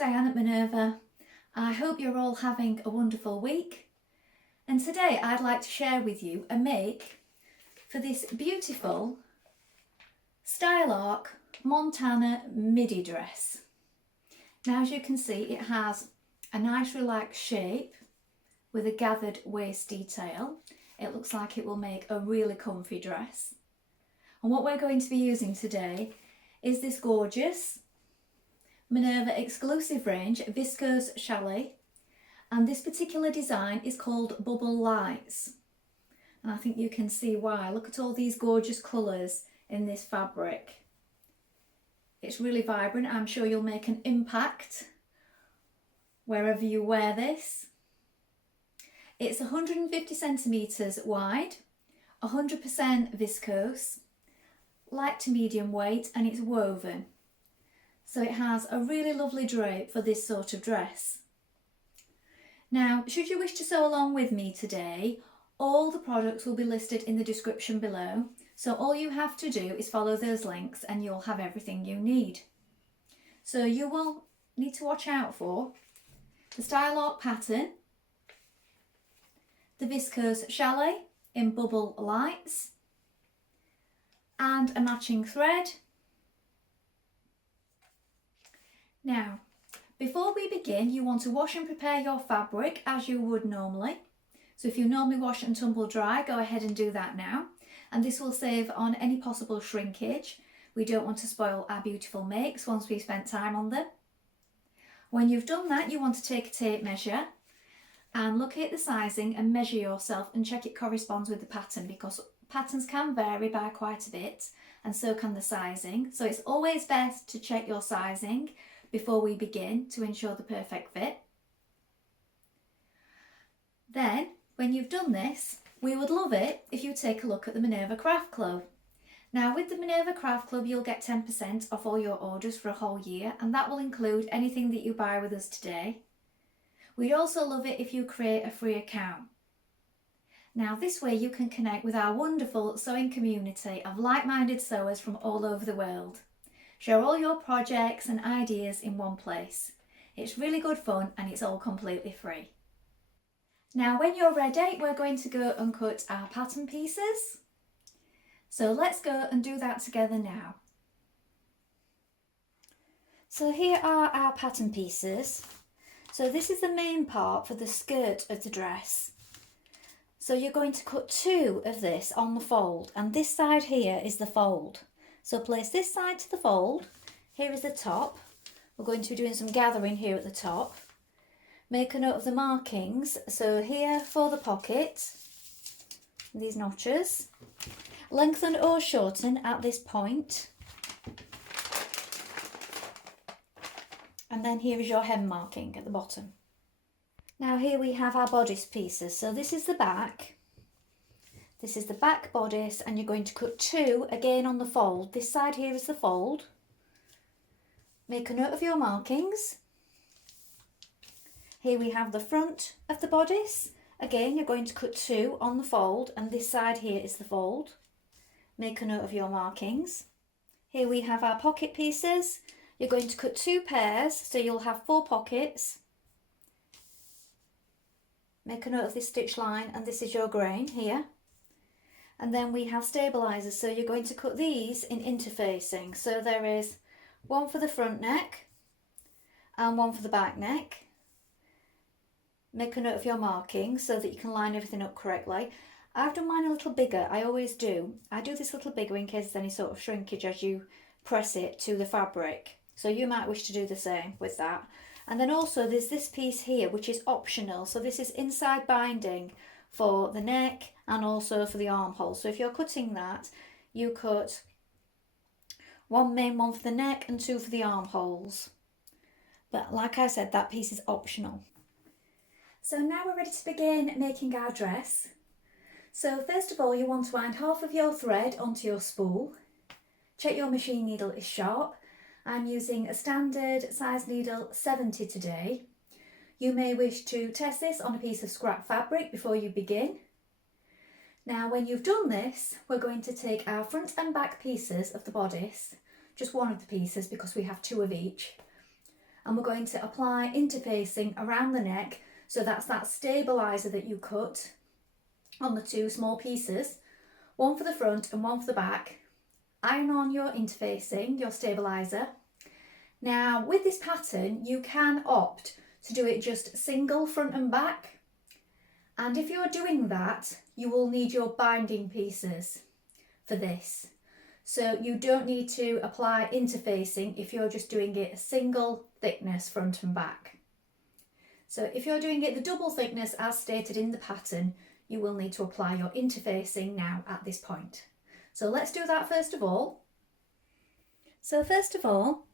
Diane at Minerva. I hope you're all having a wonderful week. And today I'd like to share with you a make for this beautiful style arc Montana Midi Dress. Now, as you can see, it has a nice relaxed shape with a gathered waist detail. It looks like it will make a really comfy dress. And what we're going to be using today is this gorgeous Minerva exclusive range viscose chalet, and this particular design is called Bubble Lights, and I think you can see why. Look at all these gorgeous colours in this fabric. It's really vibrant. I'm sure you'll make an impact wherever you wear this. It's 150 centimetres wide, 100% viscose, light to medium weight, and it's woven. So it has a really lovely drape for this sort of dress. Now, should you wish to sew along with me today, all the products will be listed in the description below. So all you have to do is follow those links and you'll have everything you need. So you will need to watch out for the style arc pattern, the viscose chalet in Bubble Lights, and a matching thread. Now, before we begin, you want to wash and prepare your fabric as you would normally. So if you normally wash and tumble dry, go ahead and do that now. And this will save on any possible shrinkage. We don't want to spoil our beautiful makes once we've spent time on them. When you've done that, you want to take a tape measure and locate the sizing and measure yourself and check it corresponds with the pattern, because patterns can vary by quite a bit and so can the sizing. So it's always best to check your sizing before we begin to ensure the perfect fit. Then, when you've done this, we would love it if you take a look at the Minerva Craft Club. Now, with the Minerva Craft Club, you'll get 10% off all your orders for a whole year, and that will include anything that you buy with us today. We'd also love it if you create a free account. Now, this way you can connect with our wonderful sewing community of like-minded sewers from all over the world. Share all your projects and ideas in one place. It's really good fun and it's all completely free. Now, when you're ready, we're going to go and cut our pattern pieces. So let's go and do that together now. So here are our pattern pieces. So this is the main part for the skirt of the dress. So you're going to cut two of this on the fold, and this side here is the fold. So place this side to the fold. Here is the top. We're going to be doing some gathering here at the top. Make a note of the markings. So here for the pocket, these notches. Lengthen or shorten at this point. And then here is your hem marking at the bottom. Now here we have our bodice pieces. So this is the back. This is the back bodice, and you're going to cut two again on the fold. This side here is the fold. Make a note of your markings. Here we have the front of the bodice. Again, you're going to cut two on the fold, and this side here is the fold. Make a note of your markings. Here we have our pocket pieces. You're going to cut two pairs, so you'll have 4 pockets. Make a note of this stitch line, and this is your grain here. And then we have stabilisers, so you're going to cut these in interfacing. So there is one for the front neck and one for the back neck. Make a note of your markings so that you can line everything up correctly. I've done mine a little bigger, I always do. I do this a little bigger in case there's any sort of shrinkage as you press it to the fabric. So you might wish to do the same with that. And then also there's this piece here which is optional. So this is inside binding for the neck and also for the armhole. So if you're cutting that, you cut one main one for the neck and 2 for the armholes. But like I said, that piece is optional. So now we're ready to begin making our dress. So first of all, you want to wind half of your thread onto your spool. Check your machine needle is sharp. I'm using a standard size needle 70 today. You may wish to test this on a piece of scrap fabric before you begin. Now, when you've done this, we're going to take our front and back pieces of the bodice, just one of the pieces because we have 2 of each, and we're going to apply interfacing around the neck. So that's that stabiliser that you cut on the two small pieces, one for the front and one for the back. Iron on your interfacing, your stabiliser. Now with this pattern you can opt to do it just single front and back, and if you're doing that you will need your binding pieces for this. So you don't need to apply interfacing if you're just doing it a single thickness front and back. So if you're doing it the double thickness as stated in the pattern, you will need to apply your interfacing now at this point. So let's do that first of all. So first of all,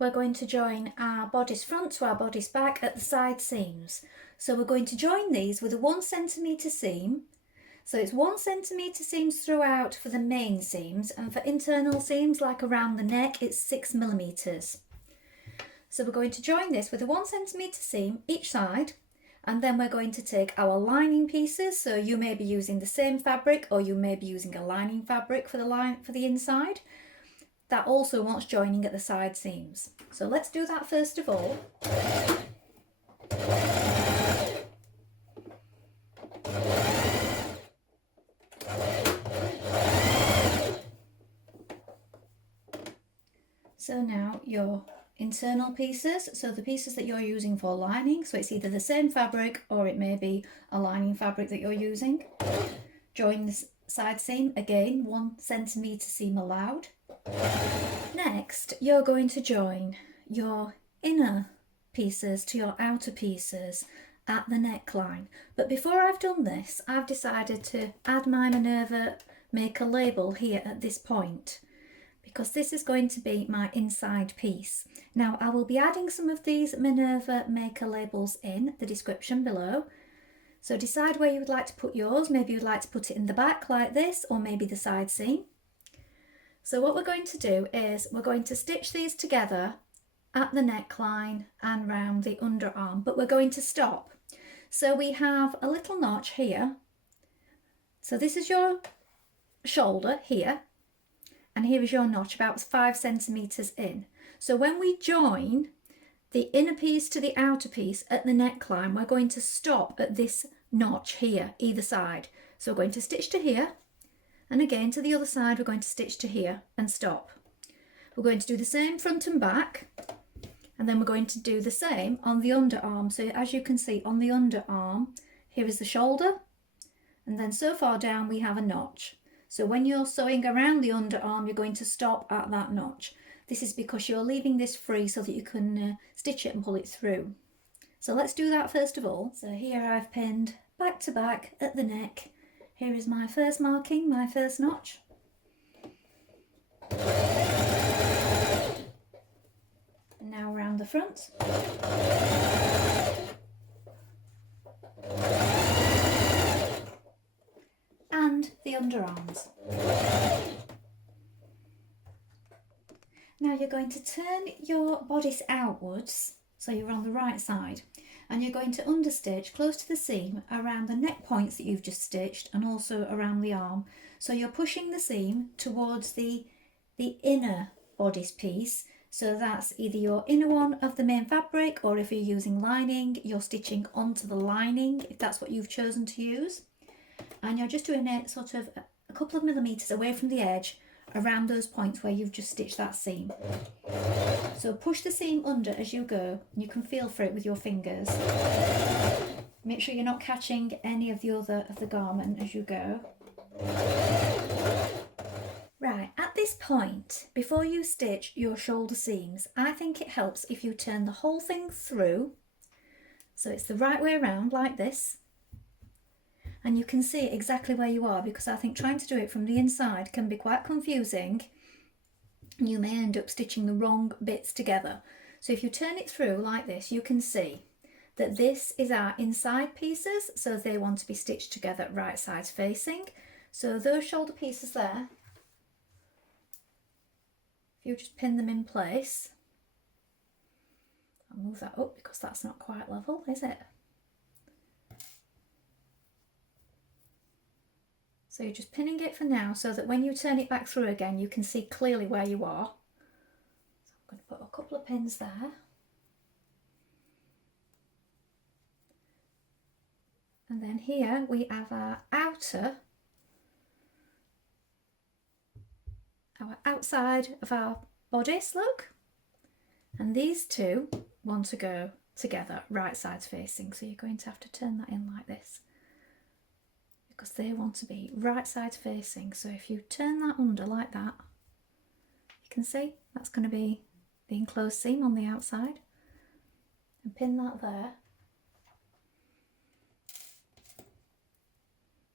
we're going to join our bodice front to our bodice back at the side seams. So we're going to join these with a 1 centimetre seam. So it's 1 centimetre seams throughout for the main seams, and for internal seams like around the neck it's 6 millimetres. So we're going to join this with a 1 centimetre seam each side, and then we're going to take our lining pieces. So you may be using the same fabric or you may be using a lining fabric for the inside. That also wants joining at the side seams. So let's do that first of all. So now your internal pieces, so the pieces that you're using for lining, so it's either the same fabric or it may be a lining fabric that you're using. Join this side seam, again 1 centimetre seam allowed. Next you're going to join your inner pieces to your outer pieces at the neckline. But before I've done this, I've decided to add my Minerva maker label here at this point, because this is going to be my inside piece. Now I will be adding some of these Minerva maker labels in the description below. So decide where you would like to put yours. Maybe you'd like to put it in the back like this, or maybe the side seam. So what we're going to do is we're going to stitch these together at the neckline and round the underarm, but we're going to stop. So we have a little notch here. So this is your shoulder here, and here is your notch about 5 centimetres in. So when we join the inner piece to the outer piece at the neckline, we're going to stop at this notch here, either side. So we're going to stitch to here, and again to the other side we're going to stitch to here and stop. We're going to do the same front and back, and then we're going to do the same on the underarm. So as you can see on the underarm, here is the shoulder, and then so far down we have a notch. So when you're sewing around the underarm, you're going to stop at that notch. This is because you're leaving this free so that you can stitch it and pull it through. So let's do that first of all. So here I've pinned back to back at the neck. Here is my first marking, my first notch. And now around the front. And the underarms. Now you're going to turn your bodice outwards, so you're on the right side, and you're going to understitch close to the seam around the neck points that you've just stitched and also around the arm. So you're pushing the seam towards the inner bodice piece. So that's either your inner one of the main fabric, or if you're using lining, you're stitching onto the lining if that's what you've chosen to use. And you're just doing it sort of a couple of millimetres away from the edge around those points where you've just stitched that seam. So push the seam under as you go, and you can feel for it with your fingers. Make sure you're not catching any of the other of the garment as you go. Right, at this point, before you stitch your shoulder seams, I think it helps if you turn the whole thing through, so it's the right way around like this. And you can see exactly where you are, because I think trying to do it from the inside can be quite confusing. You may end up stitching the wrong bits together. So if you turn it through like this, you can see that this is our inside pieces, so they want to be stitched together right sides facing. So those shoulder pieces there, if you just pin them in place, I'll move that up because that's not quite level, is it? So you're just pinning it for now so that when you turn it back through again, you can see clearly where you are. So I'm going to put a couple of pins there. And then here we have our outside of our bodice, look. And these two want to go together, right sides facing. So you're going to have to turn that in like this, because they want to be right sides facing. So if you turn that under like that, you can see that's going to be the enclosed seam on the outside. And pin that there.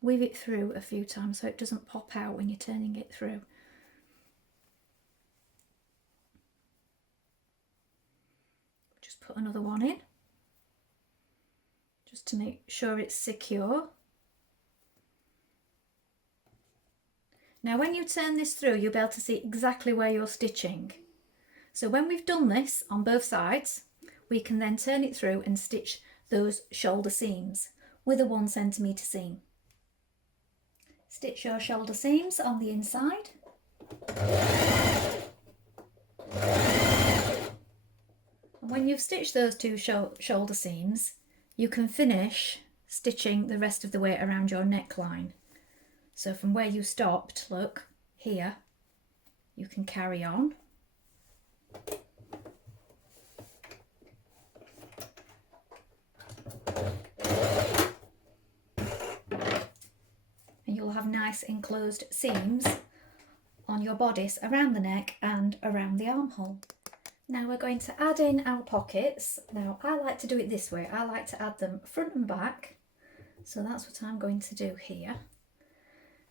Weave it through a few times so it doesn't pop out when you're turning it through. Just put another one in, just to make sure it's secure. Now when you turn this through, you'll be able to see exactly where you're stitching. So when we've done this on both sides, we can then turn it through and stitch those shoulder seams with a 1 centimetre seam. Stitch your shoulder seams on the inside. And when you've stitched those two shoulder seams, you can finish stitching the rest of the way around your neckline. So from where you stopped, look, here, you can carry on. And you'll have nice enclosed seams on your bodice around the neck and around the armhole. Now we're going to add in our pockets. Now I like to do it this way. I like to add them front and back. So that's what I'm going to do here.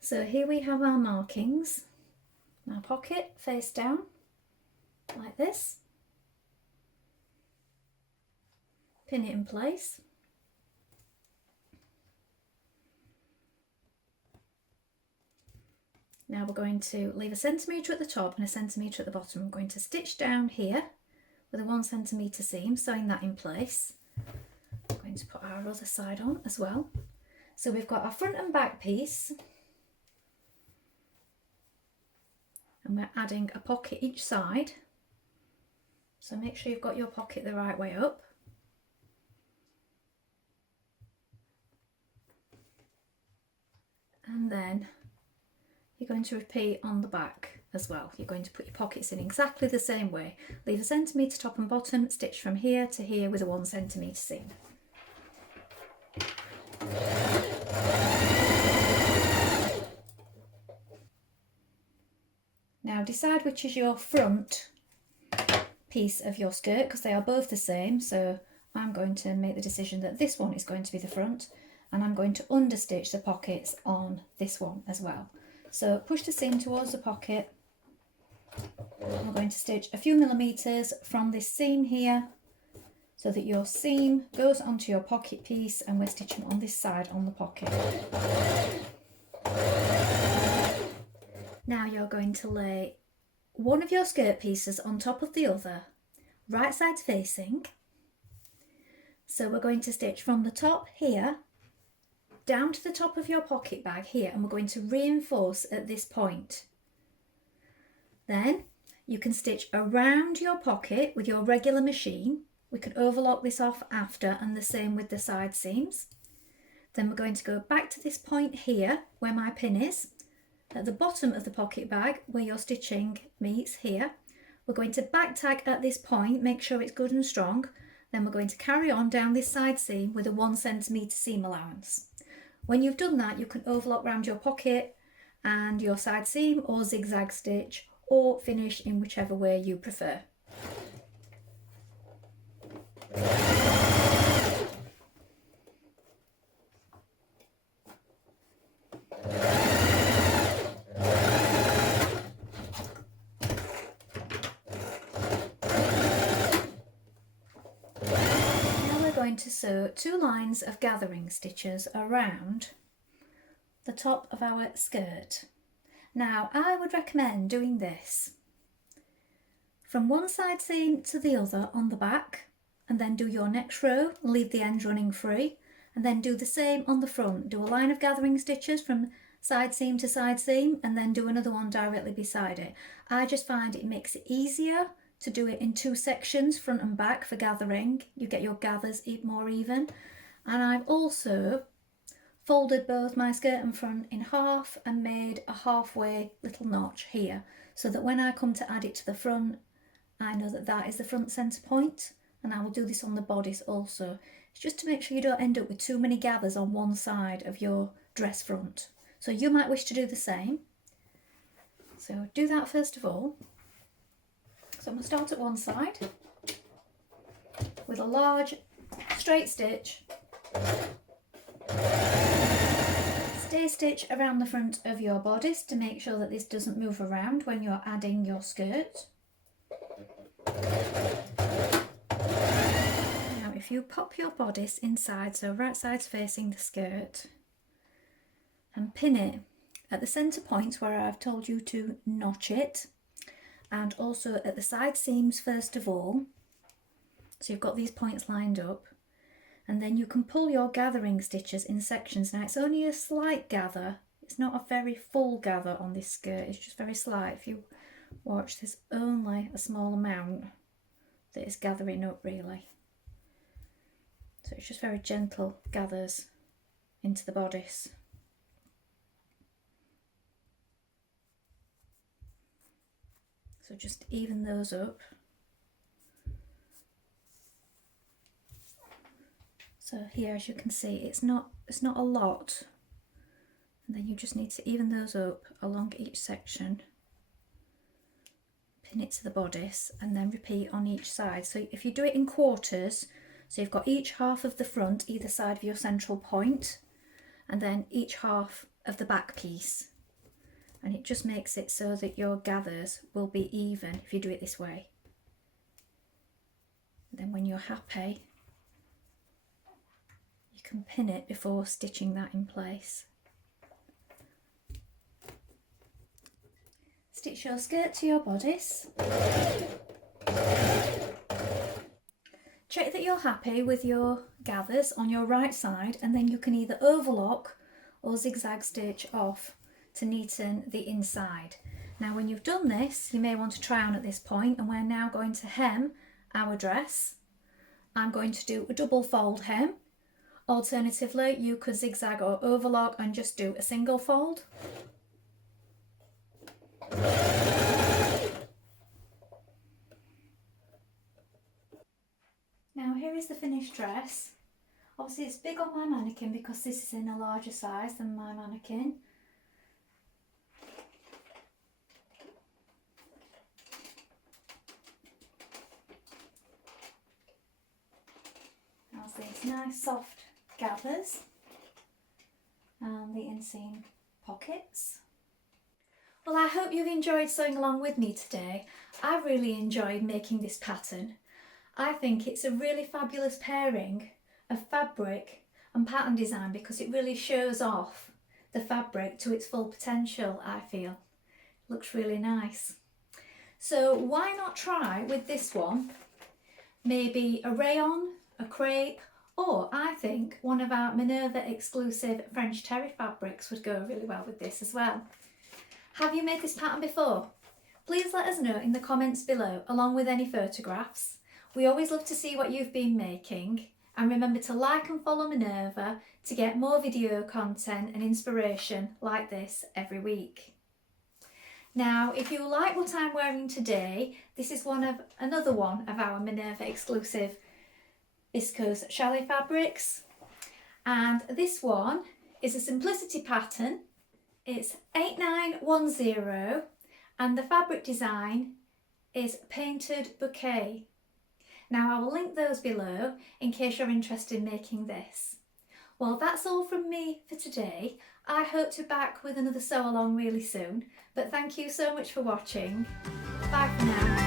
So here we have our markings. Our pocket face down like this. Pin it in place. Now we're going to leave 1 centimetre at the top and 1 centimetre at the bottom. I'm going to stitch down here with a 1 centimetre seam, sewing that in place. I'm going to put our other side on as well. So we've got our front and back piece, and we're adding a pocket each side. So make sure you've got your pocket the right way up. And then you're going to repeat on the back as well. You're going to put your pockets in exactly the same way. Leave 1 centimetre top and bottom, stitch from here to here with a 1 centimetre seam. Now decide which is your front piece of your skirt, because they are both the same. So I'm going to make the decision that this one is going to be the front, and I'm going to understitch the pockets on this one as well. So push the seam towards the pocket. I'm going to stitch a few millimetres from this seam here so that your seam goes onto your pocket piece, and we're stitching on this side on the pocket. Now you're going to lay one of your skirt pieces on top of the other, right sides facing. So we're going to stitch from the top here down to the top of your pocket bag here, and we're going to reinforce at this point. Then you can stitch around your pocket with your regular machine. We can overlock this off after, and the same with the side seams. Then we're going to go back to this point here where my pin is, at the bottom of the pocket bag where your stitching meets here. We're going to back tag at this point, make sure it's good and strong. Then we're going to carry on down this side seam with a 1 centimetre seam allowance. When you've done that, you can overlock around your pocket and your side seam, or zigzag stitch, or finish in whichever way you prefer. Going to sew 2 lines of gathering stitches around the top of our skirt. Now I would recommend doing this from one side seam to the other on the back, and then do your next row, leave the ends running free, and then do the same on the front. Do a line of gathering stitches from side seam to side seam, and then do another one directly beside it. I just find it makes it easier to do it in 2 sections, front and back, for gathering. You get your gathers more even. And I've also folded both my skirt and front in half and made a halfway little notch here, so that when I come to add it to the front, I know that that is the front centre point, and I will do this on the bodice also. It's just to make sure you don't end up with too many gathers on one side of your dress front. So you might wish to do the same. So do that first of all. So I'm going to start at one side with a large straight stitch. Stay stitch around the front of your bodice to make sure that this doesn't move around when you're adding your skirt. Now if you pop your bodice inside, so right side's facing the skirt, and pin it at the centre point where I've told you to notch it, and also at the side seams first of all, so you've got these points lined up, and then you can pull your gathering stitches in sections. Now it's only a slight gather, it's not a very full gather on this skirt, it's just very slight. If you watch, there's only a small amount that is gathering up really. So it's just very gentle gathers into the bodice. So just even those up. So here, as you can see, it's not a lot, and then you just need to even those up along each section, pin it to the bodice, and then repeat on each side. So if you do it in quarters, so you've got each half of the front either side of your central point, and then each half of the back piece, and it just makes it so that your gathers will be even if you do it this way. And then when you're happy, you can pin it before stitching that in place. Stitch your skirt to your bodice. Check that you're happy with your gathers on your right side, and then you can either overlock or zigzag stitch off to neaten the inside. Now when you've done this, you may want to try on at this point, and we're now going to hem our dress. I'm going to do a double fold hem. Alternatively, you could zigzag or overlock and just do a single fold. Now here is the finished dress. Obviously it's big on my mannequin because this is in a larger size than my mannequin. Has these nice soft gathers and the inseam pockets. Well, I hope you've enjoyed sewing along with me today. I really enjoyed making this pattern. I think it's a really fabulous pairing of fabric and pattern design because it really shows off the fabric to its full potential, I feel. It looks really nice. So why not try with this one? Maybe a rayon, a crepe, or I think one of our Minerva exclusive French terry fabrics would go really well with this as well. Have you made this pattern before? Please let us know in the comments below, along with any photographs. We always love to see what you've been making, and remember to like and follow Minerva to get more video content and inspiration like this every week. Now, if you like what I'm wearing today, this is another one of our Minerva exclusive viscose chalet fabrics, and this one is a simplicity pattern. It's 8910 and the fabric design is Painted Bouquet. Now I will link those below in case you're interested in making this. Well, that's all from me for today. I hope to be back with another sew along really soon, but thank you so much for watching. Bye for now.